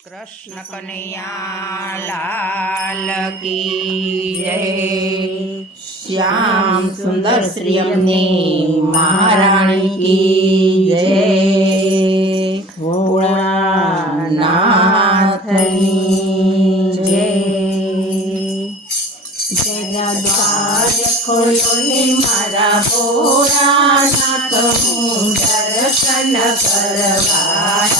कृष्ण कन्हैया लाल की जय। श्याम सुंदर श्री अम्ने महारानी की जय। भोळानाथनी जय। जरा द्वार खोलो ने मारा भोळानाथ, हूँ दर्शन करवा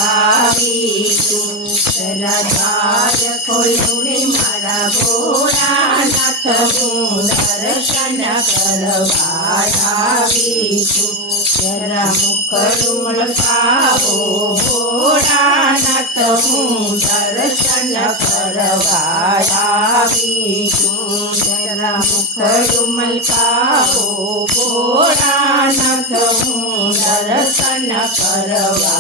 आवी छूं। जरा द्वार खोलो ने मारा भोळानाथ, हूँ दर्शन करवा आवी छूं। जरा मुखड़ू मलकावो भोळानाथ, हूँ दर्शन करवा आवी छूं। जरा मुखड़ू मलकावो भोळानाथ, हूँ दर्शन करवा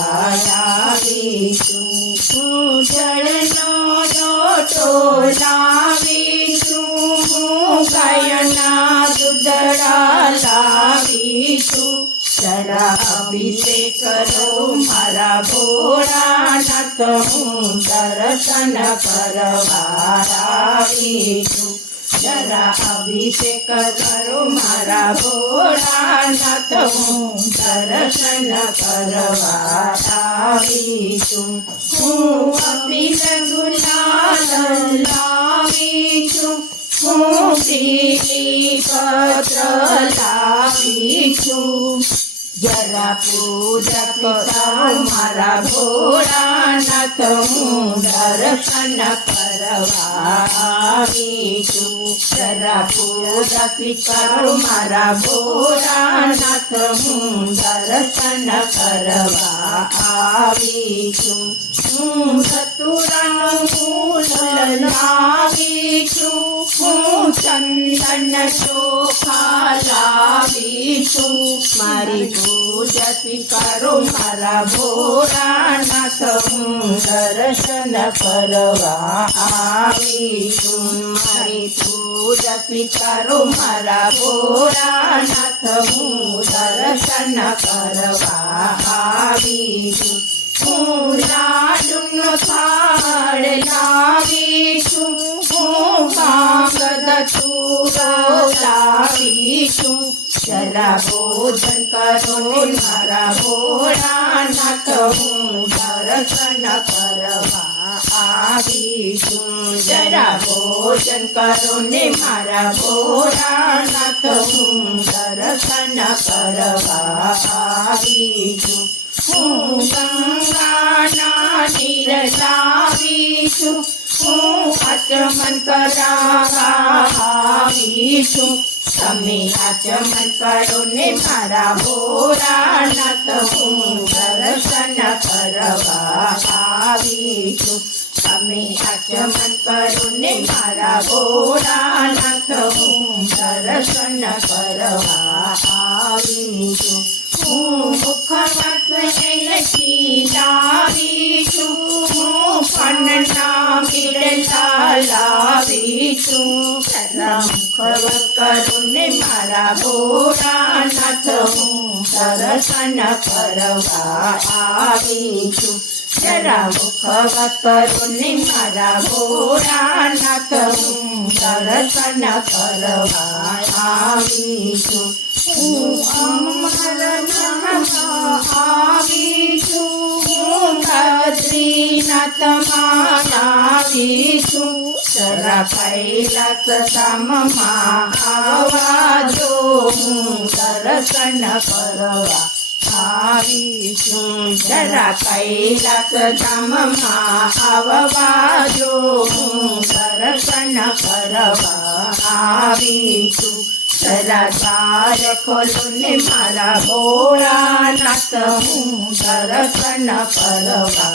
आवी छूं। हूँ जळनो लोटो लावी छूं, हूँ गायना दूधड़ा लावी छूं। जरा अभिषेक करो मारा भोळानाथ, हूँ दर्शन करवा आवी छूं। जरा अभिषेक करो मारा भोळानाथ, हूँ दर्शन करवा आवी छूं। हूँ अबीर गुलाल लावी छूं, हूँ बीली पत्र लावी छूं। जरा पूजा करो मारा भोळानाथ, हूँ दर्शन करवा आवी छूं। जरा पूजा करो मारा भोळानाथ, हूँ दर्शन करवा आवी छूं। हूँ धतूरानो फूल लावी छूं, हूँ चंदन चोखा लावी छूं। मारी पूजा करो मारा भोळानाथ, हूँ दर्शन करवा आवी छूं। मारी पूजा करो मारा भोळानाथ, हूँ दर्शन करवा आवी छूं। हूँ लाडूनो थाळ लावी छूं, हूँ भांग धतूरो लावी छूं। जरा भोजन करो मारा भोळानाथ, हूँ दर्शन करवा आवी छूं। जरा भोजन करो ने मारा भोळानाथ, हूँ दर्शन करवा आवी छूं। हूँ गंगाना नीर लावी छूं, हूँ आचमन करावा आवी छूं। તમે આચમન કરો ને મારા ભોળાનાથ, હું દર્શન કરવા આવી છું। તમે આચમન કરો ને મારા ભોળાનાથ, હું દર્શન કરવા આવી છું। હું મુખવાસ એલચી લાવી છું, હું પાનના બિરલા લાવી છું। જરા મુખવાસ કરો ને મારા ભોળાનાથ, હું દર્શન કરવા આવી છું। જરા મુખવાસ કરો ને મારા ભોળાનાથ, હું દર્શન કરવા આવી છું। હું અમરનાથ આવી છું, હું બદ્રીનાથમાં આવી છું। જરા કૈલાસ ધામમાં આવજો, હું દર્શન કરવા આવી છું। જરા કૈલાસ ધામમાં આવજો, હું દર્શન કરવા આવી છું। जरा द्वार खोलो ने मारा भोळानाथ, हूँ दर्शन करवा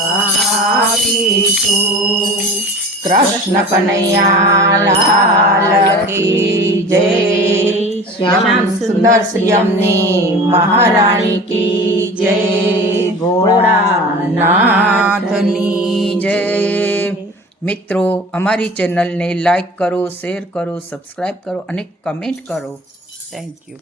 आवी छूं। कृष्ण कन्हैया लाल की जय। श्याम सुंदर श्री अम्ने महारानी की जय। भोळानाथनी जय। મિત્રો, અમારી ચેનલને લાઈક કરો, શેર કરો, સબસ્ક્રાઈબ કરો અને કમેન્ટ કરો. Thank you.